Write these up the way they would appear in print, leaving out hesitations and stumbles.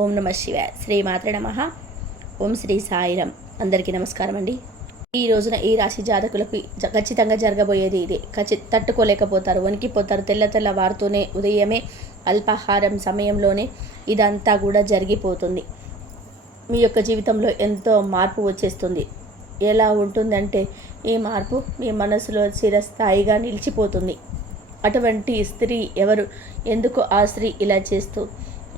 ఓం నమ శివాయ. శ్రీ మాత్రే నమః. ఓం శ్రీ సాయిరం. అందరికీ నమస్కారం అండి. ఈ రోజున ఈ రాశి జాతకులకు ఖచ్చితంగా జరగబోయేది ఇదే. తట్టుకోలేకపోతారు, వణికిపోతారు. తెల్ల వారుతూనే ఉదయమే అల్పాహారం సమయంలోనే ఇదంతా కూడా జరిగిపోతుంది. మీ యొక్క జీవితంలో ఎంతో మార్పు వచ్చేస్తుంది. ఎలా ఉంటుందంటే ఈ మార్పు మీ మనసులో చిరస్థాయిగా నిలిచిపోతుంది. అటువంటి స్త్రీ ఎవరు? ఎందుకు ఆ స్త్రీ ఇలా చేస్తూ,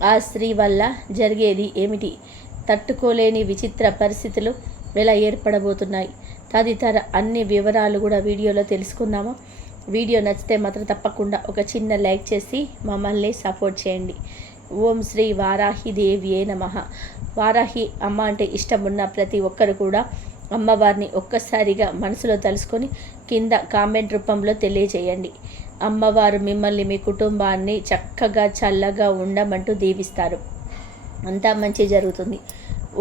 ఆ స్త్రీ వల్ల జరిగేది ఏమిటి? తట్టుకోలేని విచిత్ర పరిస్థితులు ఎలా ఏర్పడబోతున్నాయి? తదితర అన్ని వివరాలు కూడా వీడియోలో తెలుసుకుందాము. వీడియో నచ్చితే మాత్రం తప్పకుండా ఒక చిన్న లైక్ చేసి మమ్మల్ని సపోర్ట్ చేయండి. ఓం శ్రీ వారాహి దేవియే నమః. వారాహి అమ్మ అంటే ఇష్టం ఉన్న ప్రతి ఒక్కరు కూడా అమ్మవారిని ఒక్కసారిగా మనసులో తలుసుకొని కింద కామెంట్ రూపంలో తెలియజేయండి. అమ్మవారు మిమ్మల్ని, మీ కుటుంబాన్ని చక్కగా చల్లగా ఉండమంటూ దీవిస్తారు. అంతా మంచి జరుగుతుంది.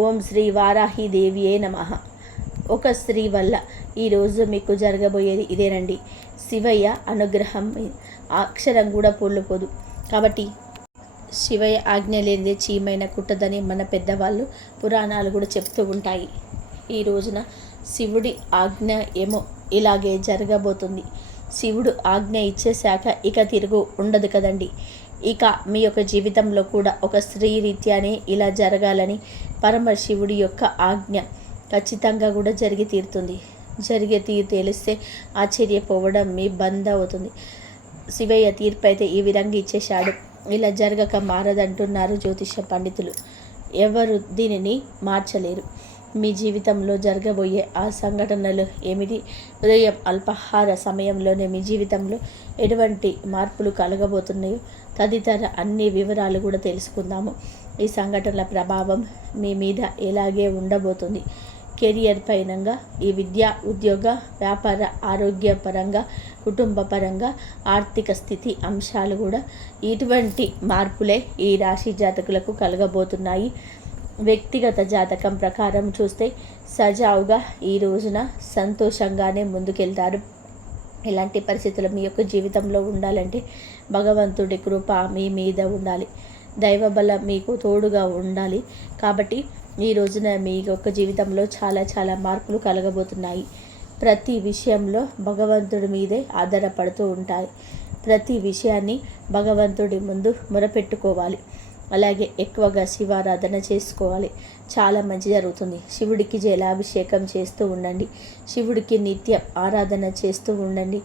ఓం శ్రీ వారాహి దేవియే నమః. ఒక స్త్రీ వల్ల ఈరోజు మీకు జరగబోయేది ఇదేనండి. శివయ్య అనుగ్రహం అక్షరం కూడా పొల్లుపోదు. కాబట్టి శివయ్య ఆజ్ఞ లేనిదే చీమైన కుట్టదని మన పెద్దవాళ్ళు పురాణాలు కూడా చెప్తూ ఉంటాయి. ఈ రోజున శివుడి ఆజ్ఞ ఏమో ఇలాగే జరగబోతుంది. శివుడు ఆజ్ఞ ఇచ్చేశాక ఇక తిరుగు ఉండదు కదండి. ఇక మీ యొక్క జీవితంలో కూడా ఒక స్త్రీ రీత్యానే ఇలా జరగాలని పరమశివుడి యొక్క ఆజ్ఞ ఖచ్చితంగా కూడా జరిగి తీరుతుంది. జరిగే తెలిస్తే ఆశ్చర్యపోవడం మీ బంద్ అవుతుంది. శివయ్య తీర్పు అయితే ఈ విధంగా ఇచ్చేశాడు. ఇలా జరగక మారదంటున్నారు జ్యోతిష పండితులు. ఎవరు దీనిని మార్చలేరు. మీ జీవితంలో జరగబోయే ఆ సంఘటనలు ఏమిటి? ఉదయం అల్పాహార సమయంలోనే మీ జీవితంలో ఎటువంటి మార్పులు కలగబోతున్నాయో తదితర అన్ని వివరాలు కూడా తెలుసుకుందాము. ఈ సంఘటనల ప్రభావం మీ మీద ఎలాగే ఉండబోతుంది? కెరియర్ పైనంగా, ఈ విద్య, ఉద్యోగ, వ్యాపార, ఆరోగ్యపరంగా, కుటుంబ పరంగా, ఆర్థిక స్థితి అంశాలు కూడా ఇటువంటి మార్పులే ఈ రాశి జాతకులకు కలగబోతున్నాయి. వ్యక్తిగత జాతకం ప్రకారం చూస్తే సజావుగా ఈ రోజున సంతోషంగానే ముందుకెళ్తారు. ఇలాంటి పరిస్థితులు మీ యొక్క జీవితంలో ఉండాలంటే భగవంతుడి కృప మీ మీద ఉండాలి. దైవబలం మీకు తోడుగా ఉండాలి. కాబట్టి ఈ రోజున మీ యొక్క జీవితంలో చాలా మార్పులు కలగబోతున్నాయి. ప్రతి విషయంలో భగవంతుడి మీదే ఆధారపడుతూ ఉంటాయి. ప్రతి విషయాన్ని భగవంతుడి ముందు మొరపెట్టుకోవాలి. అలాగే ఎక్కువగా శివారాధన చేసుకోవాలి. చాలా మంచి జరుగుతుంది. శివుడికి జలాభిషేకం చేస్తూ ఉండండి. శివుడికి నిత్యం ఆరాధన చేస్తూ ఉండండి.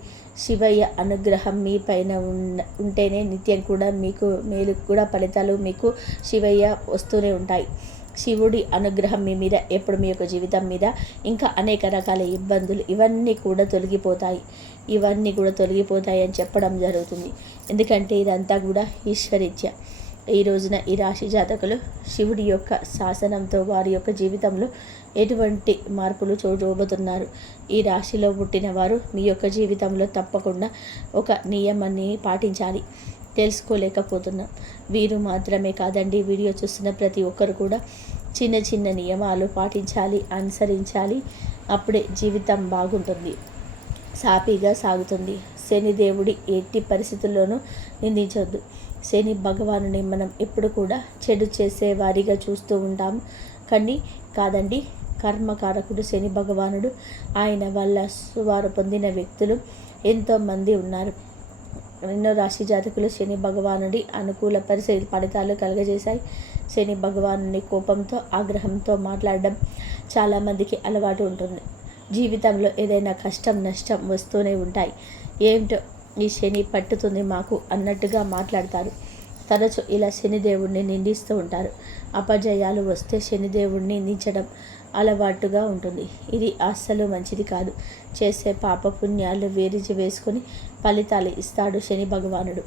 శివయ్య అనుగ్రహం మీ పైన ఉంటేనే నిత్యం కూడా మీకు మేలు కూడా ఫలితాలు మీకు శివయ్య వస్తూనే ఉంటాయి. శివుడి అనుగ్రహం మీ మీద ఎప్పుడు మీ యొక్క జీవితం మీద ఇంకా అనేక రకాల ఇబ్బందులు ఇవన్నీ కూడా తొలగిపోతాయి. అని చెప్పడం జరుగుతుంది. ఎందుకంటే ఇదంతా కూడా ఈశ్వరీత్య. ఈ రోజున ఈ రాశి జాతకులు శివుడి యొక్క శాసనంతో వారి యొక్క జీవితంలో ఎటువంటి మార్పులు చూడబోతున్నారు? ఈ రాశిలో పుట్టిన వారు మీ యొక్క జీవితంలో తప్పకుండా ఒక నియమాన్ని పాటించాలి. తెలుసుకోలేకపోతున్నాం. వీరు మాత్రమే కాదండి, వీడియో చూస్తున్న ప్రతి ఒక్కరు కూడా చిన్న నియమాలు పాటించాలి, అనుసరించాలి. అప్పుడే జీవితం బాగుంటుంది, సాఫీగా సాగుతుంది. శనిదేవుడి ఎట్టి పరిస్థితుల్లోనూ నిందించవద్దు. శని భగవానుని మనం ఎప్పుడు కూడా చెడు చేసేవారిగా చూస్తూ ఉంటాము. కానీ కాదండి, కర్మకారకుడు శని భగవానుడు. ఆయన వల్ల సువారు పొందిన వ్యక్తులు ఎంతోమంది ఉన్నారు. ఎన్నో రాశి జాతకులు శని భగవానుడి అనుకూల ఫలితాలు కలుగజేశాయి. శని భగవానుని కోపంతో, ఆగ్రహంతో మాట్లాడడం చాలామందికి అలవాటు ఉంటుంది. జీవితంలో ఏదైనా కష్టం, నష్టం వస్తూనే ఉంటాయి. ఏమిటో ఈ శని పట్టుతుంది మాకు అన్నట్టుగా మాట్లాడతారు. తరచు ఇలా శనిదేవుడిని నిందిస్తూ ఉంటారు. అపజయాలు వస్తే శనిదేవుడిని నిందించడం అలవాటుగా ఉంటుంది. ఇది అస్సలు మంచిది కాదు. చేసే పాపపుణ్యాలు వేరిచి వేసుకొని ఫలితాలు ఇస్తాడు శని భగవానుడు.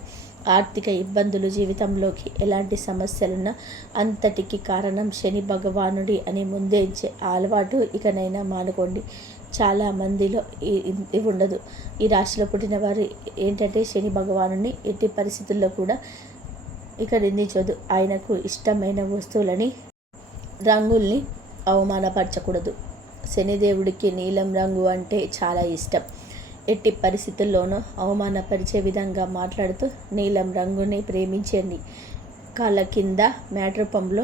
ఆర్థిక ఇబ్బందులు, జీవితంలోకి ఎలాంటి సమస్యలున్నా అంతటికి కారణం శని భగవానుడి అని ముందే ఇచ్చే అలవాటు ఇకనైనా మానుకోండి. చాలా మందిలో ఇది ఉండదు. ఈ రాశిలో పుట్టిన వారు ఏంటంటే శని భగవానుని ఎట్టి పరిస్థితుల్లో కూడా ఇక నిందించొద్దు. ఆయనకు ఇష్టమైన వస్తువులని, రంగుల్ని అవమానపరచకూడదు. శనిదేవుడికి నీలం రంగు అంటే చాలా ఇష్టం. ఎట్టి పరిస్థితుల్లోనూ అవమానపరిచే విధంగా మాట్లాడుతూ నీలం రంగుని ప్రేమించండి. కాళ్ళ కింద మ్యాట్ రూపంలో,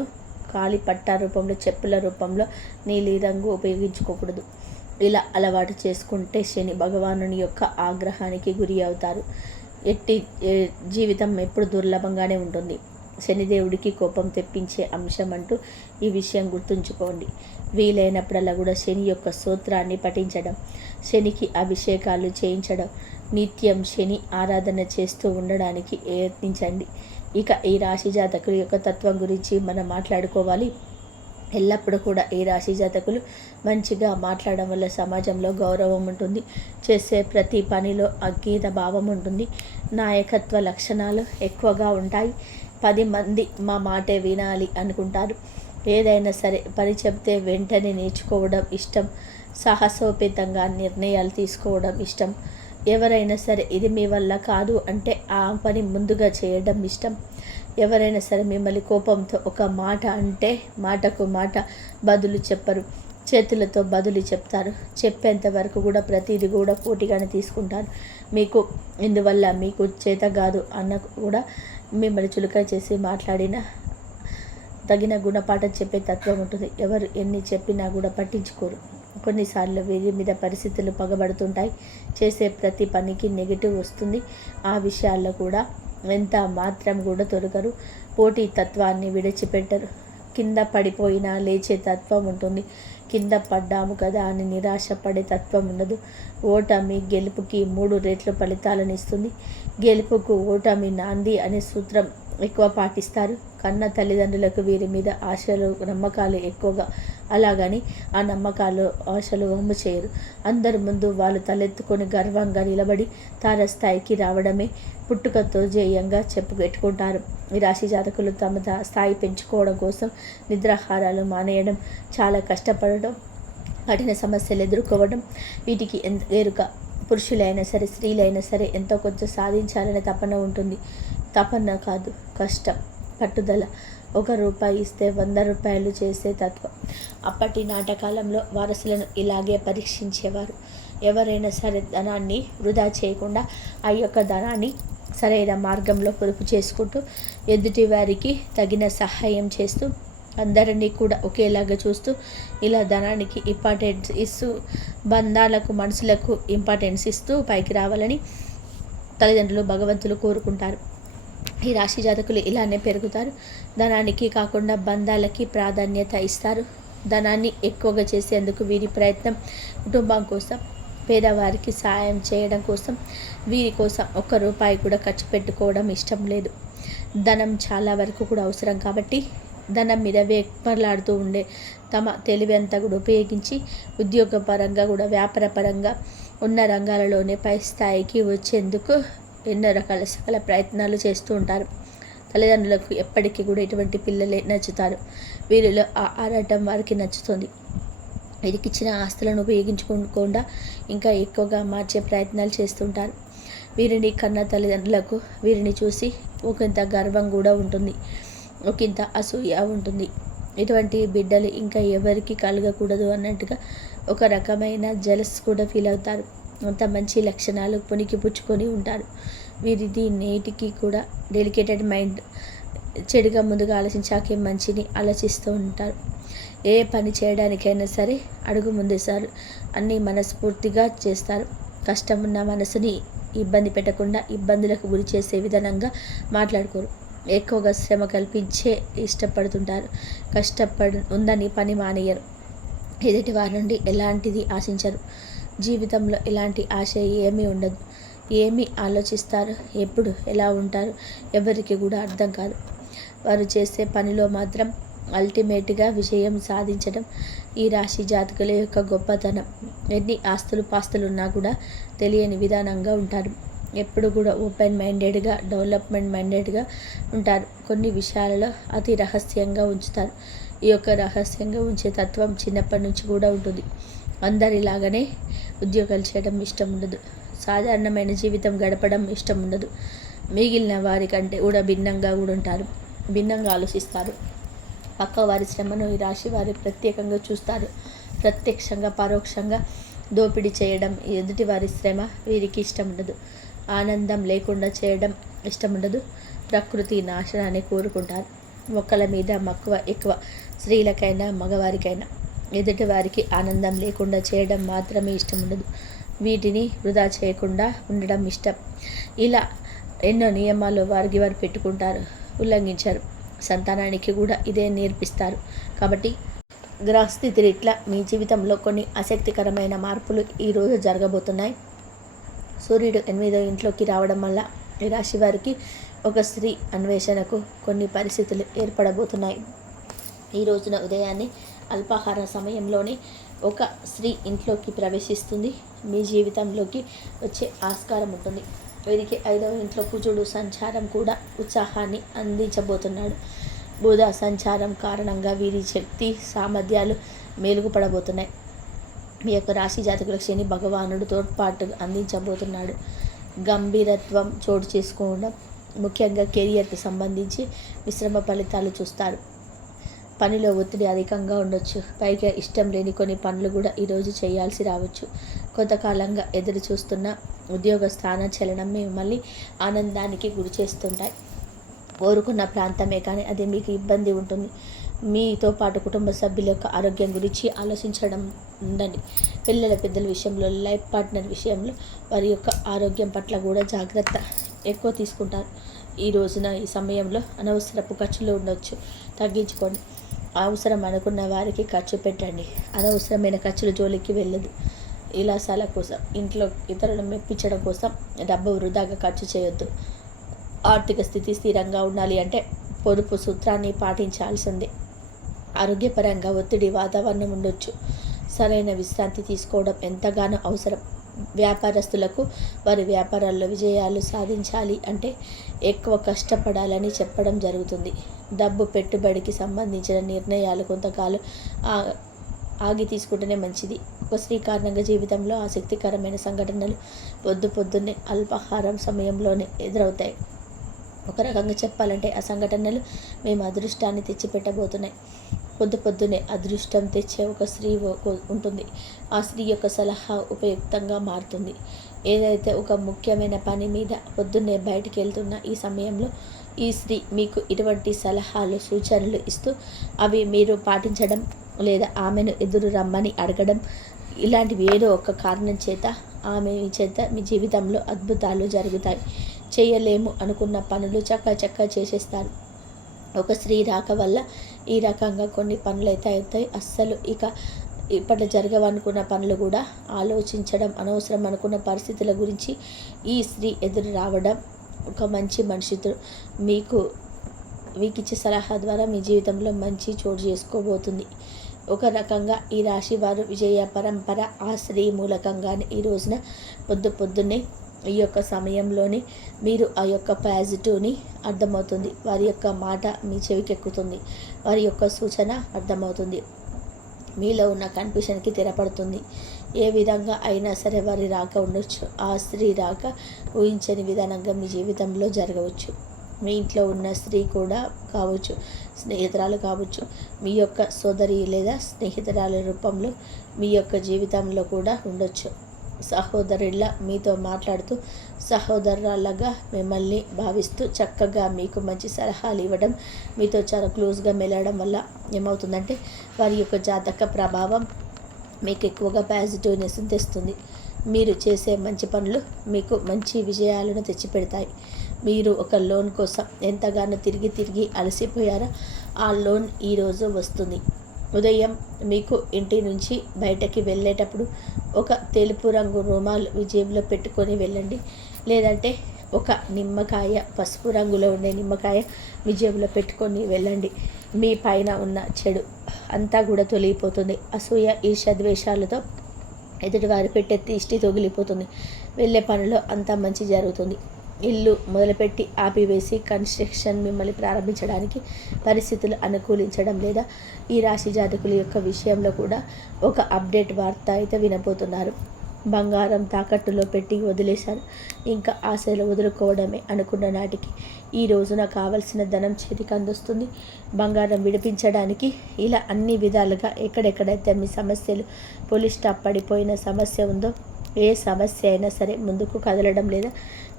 కాలి పట్టా రూపంలో, చెప్పుల రూపంలో నీలి రంగు ఉపయోగించుకోకూడదు. ఇలా అలవాటు చేసుకుంటే శని భగవానుని యొక్క ఆగ్రహానికి గురి అవుతారు. జీవితం ఎప్పుడు దుర్లభంగానే ఉంటుంది. శనిదేవుడికి కోపం తెప్పించే అంశం అంటూ ఈ విషయం గుర్తుంచుకోండి. వీలైనప్పుడల్లా కూడా శని యొక్క స్తోత్రాన్ని పఠించడం, శనికి అభిషేకాలు చేయించడం, నిత్యం శని ఆరాధన చేస్తూ ఉండడానికి ప్రయత్నించండి. ఇక ఈ రాశి జాతకుల యొక్క తత్వం గురించి మనం మాట్లాడుకోవాలి. ఎల్లప్పుడూ కూడా ఈ రాశి జాతకులు మంచిగా మాట్లాడడం వల్ల సమాజంలో గౌరవం ఉంటుంది. చేసే ప్రతి పనిలో అంకిత భావం ఉంటుంది. నాయకత్వ లక్షణాలు ఎక్కువగా ఉంటాయి. 10 మంది మా మాటే వినాలి అనుకుంటారు. ఏదైనా సరే పని చెప్తే వెంటనే నేర్చుకోవడం ఇష్టం. సాహసోపేతంగా నిర్ణయాలు తీసుకోవడం ఇష్టం. ఎవరైనా సరే ఇది మీ వల్ల కాదు అంటే ఆ పని ముందుగా చేయడం ఇష్టం. ఎవరైనా సరే మిమ్మల్ని కోపంతో ఒక మాట అంటే మాటకు మాట బదులు చెప్పరు. చేతులతో బదులు చెప్తారు. చెప్పేంత వరకు కూడా ప్రతిదీ కూడా పోటీగానే తీసుకుంటారు. ఇందువల్ల మీకు చేత కాదు అన్న కూడా మిమ్మల్ని చులకన చేసి మాట్లాడిన తగిన గుణపాఠం చెప్పే తత్వం ఉంటుంది. ఎవరు ఎన్ని చెప్పినా కూడా పట్టించుకోరు. కొన్నిసార్లు వీరి మీద పరిస్థితులు పగబడుతుంటాయి. చేసే ప్రతి పనికి నెగిటివ్ వస్తుంది. ఆ విషయాల్లో కూడా ఎంత మాత్రం కూడా తొలగరు. పోటీ తత్వాన్ని విడిచిపెట్టరు. కింద పడిపోయినా లేచే తత్వం ఉంటుంది. కింద పడ్డాము కదా అని నిరాశపడే తత్వం ఉండదు. ఓటమి గెలుపుకి 3 రెట్లు ఫలితాలను ఇస్తుంది. గెలుపుకు ఓటమి నాంది అనే సూత్రం ఎక్కువ పాటిస్తారు. కన్న తల్లిదండ్రులకు వీరి మీద ఆశలు నమ్మకాలు ఎక్కువగా. అలాగని ఆ నమ్మకాలు ఆశలు వమ్ము చేయరు. అందరి ముందు వాళ్ళు తలెత్తుకొని గర్వంగా నిలబడి తారస్థాయికి రావడమే పుట్టుకతో జేయంగా చెప్పుపెట్టుకుంటారు. ఈ రాశి జాతకులు తమ స్థాయి పెంచుకోవడం కోసం నిద్రాహారాలు మానేయడం, చాలా కష్టపడడం, కఠిన సమస్యలు ఎదుర్కోవడం, వీటికి ఎరుక. పురుషులైనా సరే స్త్రీలైనా సరే ఎంతో కొంచెం సాధించాలనే తపన ఉంటుంది. తపన కాదు, కష్టం, పట్టుదల. 1 రూపాయి ఇస్తే 100 రూపాయలు చేసే తత్వం. అప్పటి నాటకాలంలో వారసులను ఇలాగే పరీక్షించేవారు. ఎవరైనా సరే ధనాన్ని వృధా చేయకుండా ఆ యొక్క ధనాన్ని సరైన మార్గంలో పొదుపు చేసుకుంటూ ఎదుటి వారికి తగిన సహాయం చేస్తూ అందరినీ కూడా ఒకేలాగా చూస్తూ ఇలా ధనానికి ఇంపార్టెన్స్ ఇస్తూ బంధాలకు మనుషులకు ఇంపార్టెన్స్ ఇస్తూ పైకి రావాలని తల్లిదండ్రులు భగవంతులు కోరుకుంటారు. ఈ రాశి జాతకులు ఇలానే పెరుగుతారు. ధనానికి కాకుండా బంధాలకి ప్రాధాన్యత ఇస్తారు. ధనాన్ని ఎక్కువగా చేసేందుకు వీరి ప్రయత్నం కుటుంబం కోసం, పేదవారికి సాయం చేయడం కోసం, వీరి కోసం 1 రూపాయి కూడా ఖర్చు పెట్టుకోవడం ఇష్టం లేదు. ధనం చాలా వరకు కూడా అవసరం కాబట్టి ధనం మీద వేపర్లాడుతూ ఉండే తమ తెలివి అంతా కూడా ఉపయోగించి ఉద్యోగపరంగా కూడా వ్యాపారపరంగా ఉన్న రంగాలలోనే పై స్థాయికి వచ్చేందుకు ఎన్నో రకాల సకల ప్రయత్నాలు చేస్తూ ఉంటారు. తల్లిదండ్రులకు ఎప్పటికీ కూడా ఇటువంటి పిల్లలే నచ్చుతారు. వీరిలో ఆ ఆరాటం వారికి నచ్చుతుంది. వీరికి ఇచ్చిన ఆస్తులను ఉపయోగించుకోకుండా ఇంకా ఎక్కువగా మార్చే ప్రయత్నాలు చేస్తుంటారు. వీరిని కన్న తల్లిదండ్రులకు వీరిని చూసి ఒకంత గర్వం కూడా ఉంటుంది, ఒకంత అసూయ ఉంటుంది. ఇటువంటి బిడ్డలు ఇంకా ఎవరికి కలగకూడదు అన్నట్టుగా ఒక రకమైన జలస్ కూడా ఫీల్ అవుతారు. అంత మంచి లక్షణాలు పునికి పుచ్చుకొని ఉంటారు. వీరిది నేటికి కూడా డెలికేటెడ్ మైండ్. చెడుగా ముందుగా ఆలోచించాకే మంచిని ఆలోచిస్తూ ఉంటారు. ఏ పని చేయడానికైనా సరే అడుగు ముందేస్తారు. అన్నీ మనస్ఫూర్తిగా చేస్తారు. కష్టం ఉన్న మనసుని ఇబ్బంది పెట్టకుండా ఇబ్బందులకు గురి చేసే విధానంగా మాట్లాడుకోరు. ఎక్కువగా శ్రమ కల్పించే ఇష్టపడుతుంటారు. ఉందని పని మానేయరు. ఎదుటి వారి నుండి ఎలాంటిది ఆశించరు. జీవితంలో ఎలాంటి ఆశ ఏమీ ఉండదు. ఏమి ఆలోచిస్తారు, ఎప్పుడు ఎలా ఉంటారు ఎవరికి కూడా అర్థం కాదు. వారు చేసే పనిలో మాత్రం అల్టిమేట్గా విజయం సాధించడం ఈ రాశి జాతకుల యొక్క గొప్పతనం. ఎన్ని ఆస్తులు పాస్తులు ఉన్నా కూడా తెలియని విధానంగా ఉంటారు. ఎప్పుడు కూడా ఓపెన్ మైండెడ్గా, డెవలప్మెంట్ మైండెడ్గా ఉంటారు. కొన్ని విషయాలలో అతి రహస్యంగా ఉంచుతారు. ఈ యొక్క రహస్యంగా ఉంచే తత్వం చిన్నప్పటి నుంచి కూడా ఉంటుంది. అందరిలాగానే ఉద్యోగాలు చేయడం ఇష్టం ఉండదు. సాధారణమైన జీవితం గడపడం ఇష్టం ఉండదు. మిగిలిన వారికంటే కూడా భిన్నంగా కూడా ఉంటారు. భిన్నంగా ఆలోచిస్తారు. పక్క వారి శ్రమను ఈ రాశి వారు ప్రత్యేకంగా చూస్తారు. ప్రత్యక్షంగా పరోక్షంగా దోపిడీ చేయడం, ఎదుటి వారి శ్రమ వీరికి ఇష్టం ఉండదు. ఆనందం లేకుండా చేయడం ఇష్టం ఉండదు. ప్రకృతి నాశనాన్ని కోరుకుంటారు. మొక్కల మీద మక్కువ ఎక్కువ. స్త్రీలకైనా మగవారికైనా ఎదుటి వారికి ఆనందం లేకుండా చేయడం మాత్రమే ఇష్టం ఉండదు. వీటిని వృధా చేయకుండా ఉండడం ఇష్టం. ఇలా ఎన్నో నియమాలు వారికి వారు పెట్టుకుంటారు, ఉల్లంఘించారు. సంతానానికి కూడా ఇదే నేర్పిస్తారు. కాబట్టి గ్రహస్థితి రీత్యా మీ జీవితంలో కొన్ని ఆసక్తికరమైన మార్పులు ఈరోజు జరగబోతున్నాయి. సూర్యుడు 8వ ఇంట్లోకి రావడం వల్ల ఈ రాశి వారికి ఒక స్త్రీ అన్వేషణకు కొన్ని పరిస్థితులు ఏర్పడబోతున్నాయి. ఈ రోజున ఉదయాన్నే అల్పాహార సమయంలోనే ఒక స్త్రీ ఇంట్లోకి ప్రవేశిస్తుంది. మీ జీవితంలోకి వచ్చే ఆస్కారం ఉంటుంది. వీరికి 5వ ఇంట్లో కుజుడు సంచారం కూడా ఉత్సాహాన్ని అందించబోతున్నాడు. బుధ సంచారం కారణంగా వీరి శక్తి సామర్థ్యాలు మెరుగుపడబోతున్నాయి. మీ యొక్క రాశి జాతకులకు శని భగవానుడు తోడ్పాటు అందించబోతున్నాడు. గంభీరత్వం చోటు చేసుకోవడం, ముఖ్యంగా కెరియర్కి సంబంధించి మిశ్రమ ఫలితాలు చూస్తారు. పనిలో ఒత్తిడి అధికంగా ఉండొచ్చు. పైగా ఇష్టం లేని కొన్ని పనులు కూడా ఈరోజు చేయాల్సి రావచ్చు. కొంతకాలంగా ఎదురు చూస్తున్న ఉద్యోగ స్థాన చలనం మిమ్మల్ని ఆనందానికి గురి చేస్తుంటాయి. కోరుకున్న ప్రాంతమే కానీ అది మీకు ఇబ్బంది ఉంటుంది. మీతో పాటు కుటుంబ సభ్యుల యొక్క ఆరోగ్యం గురించి ఆలోచించడం ఉండండి. పిల్లల పెద్దల విషయంలో, లైఫ్ పార్ట్నర్ విషయంలో వారి యొక్క ఆరోగ్యం పట్ల కూడా జాగ్రత్త ఎక్కువ తీసుకుంటారు. ఈ రోజున ఈ సమయంలో అనవసరపు ఖర్చులు ఉండొచ్చు, తగ్గించుకోండి. అవసరం అనుకున్న వారికి ఖర్చు పెట్టండి. అనవసరమైన ఖర్చుల జోలికి వెళ్ళదు. విలాసాల కోసం, ఇంట్లో ఇతరులను మెప్పించడం కోసం డబ్బు వృధాగా ఖర్చు చేయొద్దు. ఆర్థిక స్థితి స్థిరంగా ఉండాలి అంటే పొదుపు సూత్రాన్ని పాటించాల్సిందే. ఆరోగ్యపరంగా ఒత్తిడి వాతావరణం ఉండొచ్చు. సరైన విశ్రాంతి తీసుకోవడం ఎంతగానో అవసరం. వ్యాపారస్తులకు వారి వ్యాపారాల్లో విజయాలు సాధించాలి అంటే ఎక్కువ కష్టపడాలని చెప్పడం జరుగుతుంది. డబ్బు పెట్టుబడికి సంబంధించిన నిర్ణయాలు కొంతకాలం ఆగి తీసుకుంటేనే మంచిది. ఒక స్త్రీ కారణంగా జీవితంలో ఆసక్తికరమైన సంఘటనలు పొద్దున్నే అల్పాహారం సమయంలోనే ఎదురవుతాయి. ఒక రకంగా చెప్పాలంటే ఆ సంఘటనలు మేము అదృష్టాన్ని తెచ్చిపెట్టబోతున్నాయి. పొద్దున్నే అదృష్టం తెచ్చే ఒక స్త్రీ ఉంటుంది. ఆ స్త్రీ యొక్క సలహా ఉపయుక్తంగా మారుతుంది. ఏదైతే ఒక ముఖ్యమైన పని మీద పొద్దున్నే బయటికి వెళ్తున్న ఈ సమయంలో ఈ స్త్రీ మీకు ఇటువంటి సలహాలు సూచనలు ఇస్తూ అవి మీరు పాటించడం లేదా ఆమెను ఎదురు రమ్మని అడగడం, ఇలాంటివి ఏదో ఒక కారణం చేత ఆమె చేత మీ జీవితంలో అద్భుతాలు జరుగుతాయి. చేయలేము అనుకున్న పనులు చక్కా చేసేస్తారు. ఒక స్త్రీ రాక వల్ల ఈ రకంగా కొన్ని పనులు అయితే అవుతాయి. అస్సలు ఇప్పట్లో జరగవనుకున్న పనులు కూడా ఆలోచించడం, అనవసరం అనుకున్న పరిస్థితుల గురించి ఈ స్త్రీ ఎదురు రావడం, ఒక మంచి మనిషితో మీకు ఇచ్చే సలహా ద్వారా మీ జీవితంలో మంచి చోటు చేసుకోబోతుంది. ఒక రకంగా ఈ రాశి వారు విజయ పరంపర ఆ స్త్రీ మూలకంగానే ఈ రోజున పొద్దున్నే ఈ యొక్క సమయంలోనే మీరు ఆ యొక్క పాజిటివ్ని అర్థమవుతుంది. వారి యొక్క మాట మీ చెవికెక్కుతుంది. వారి యొక్క సూచన అర్థమవుతుంది. మీలో ఉన్న కన్ఫ్యూషన్కి తెరపడుతుంది. ఏ విధంగా అయినా సరే వారి రాక ఉండొచ్చు. ఆ స్త్రీ రాక ఊహించని విధానంగా మీ జీవితంలో జరగవచ్చు. మీ ఇంట్లో ఉన్న స్త్రీ కూడా కావచ్చు, స్నేహితురాలు కావచ్చు, మీ యొక్క సోదరి లేదా స్నేహితురాల రూపంలో మీ యొక్క జీవితంలో కూడా ఉండొచ్చు. సహోదరుల మీతో మాట్లాడుతూ సహోదరులాగా మిమ్మల్ని భావిస్తూ చక్కగా మీకు మంచి సలహాలు ఇవ్వడం, మీతో చాలా క్లోజ్గా మెలగడం వల్ల ఏమవుతుందంటే వారి యొక్క జాతక ప్రభావం మీకు ఎక్కువగా పాజిటివ్నెస్ తెస్తుంది. మీరు చేసే మంచి పనులు మీకు మంచి విజయాలను తెచ్చిపెడతాయి. మీరు ఒక లోన్ కోసం ఎంతగానో తిరిగి అలసిపోయారో ఆ లోన్ ఈరోజు వస్తుంది. ఉదయం మీకు ఇంటి నుంచి బయటకి వెళ్ళేటప్పుడు ఒక తెలుపు రంగు రుమాలు మీ జేబులో పెట్టుకొని వెళ్ళండి. లేదంటే ఒక నిమ్మకాయ, పసుపు రంగులో ఉండే నిమ్మకాయ మీ జేబులో పెట్టుకొని వెళ్ళండి. మీ పైన ఉన్న చెడు అంతా కూడా తొలగిపోతుంది. అసూయ, ఈర్ష్య, ద్వేషాలతో ఎదుటివారు పెట్టే దిష్టి తొగిలిపోతుంది. వెళ్ళే పనిలో అంతా మంచి జరుగుతుంది. ఇల్లు మొదలుపెట్టి ఆపివేసి కన్స్ట్రక్షన్ మిమ్మల్ని ప్రారంభించడానికి పరిస్థితులు అనుకూలించడం లేదా ఈ రాశి జాతకుల యొక్క విషయంలో కూడా ఒక అప్డేట్ వార్త అయితే వినబోతున్నారు. బంగారం తాకట్టులో పెట్టి వదిలేశారు. ఇంకా ఆశలు వదులుకోవడమే అనుకున్న నాటికి ఈ రోజున కావలసిన ధనం చేతికి అందుస్తుంది. బంగారం విడిపించడానికి ఇలా అన్ని విధాలుగా ఎక్కడెక్కడైతే మీ సమస్యలు పోలీస్ స్టాప్ పడిపోయిన సమస్య ఉందో ఏ సమస్య అయినా సరే ముందుకు కదలడం లేదా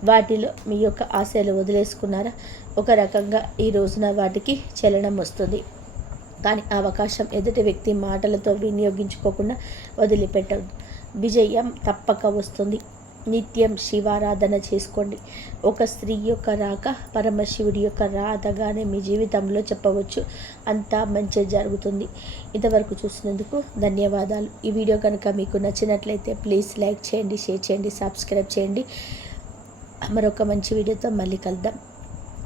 వాటిలో మీ యొక్క ఆశలు వదిలేసుకున్నారా, ఒక రకంగా ఈ రోజున వాటికి చలనం వస్తుంది. కానీ ఆ అవకాశం ఎదుటి వ్యక్తి మాటలతో వినియోగించుకోకుండా వదిలిపెట్టదు. విజయం తప్పక వస్తుంది. నిత్యం శివారాధన చేసుకోండి. ఒక స్త్రీ యొక్క రాక పరమశివుడి యొక్క రాధగానే మీ జీవితంలో చెప్పవచ్చు. అంతా మంచి జరుగుతుంది. ఇంతవరకు చూసినందుకు ధన్యవాదాలు. ఈ వీడియో కనుక మీకు నచ్చినట్లయితే ప్లీజ్ లైక్ చేయండి, షేర్ చేయండి, సబ్స్క్రైబ్ చేయండి. మరొక మంచి వీడియోతో మళ్ళీ కలుద్దాం.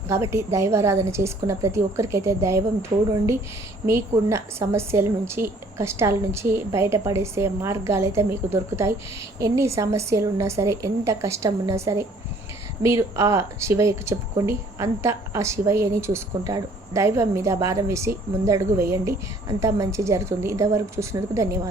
కాబట్టి దైవారాధన చేసుకున్న ప్రతి ఒక్కరికైతే దైవం తోడుండి మీకున్న సమస్యల నుంచి, కష్టాల నుంచి బయటపడేసే మార్గాలైతే మీకు దొరుకుతాయి. ఎన్ని సమస్యలు ఉన్నా సరే, ఎంత కష్టం ఉన్నా సరే మీరు ఆ శివయ్యకు చెప్పుకోండి. అంతా ఆ శివయ్యని చూసుకుంటాడు. దైవం మీద భారం వేసి ముందడుగు వేయండి. అంతా మంచి జరుగుతుంది. ఇంతవరకు చూసినందుకు ధన్యవాదాలు.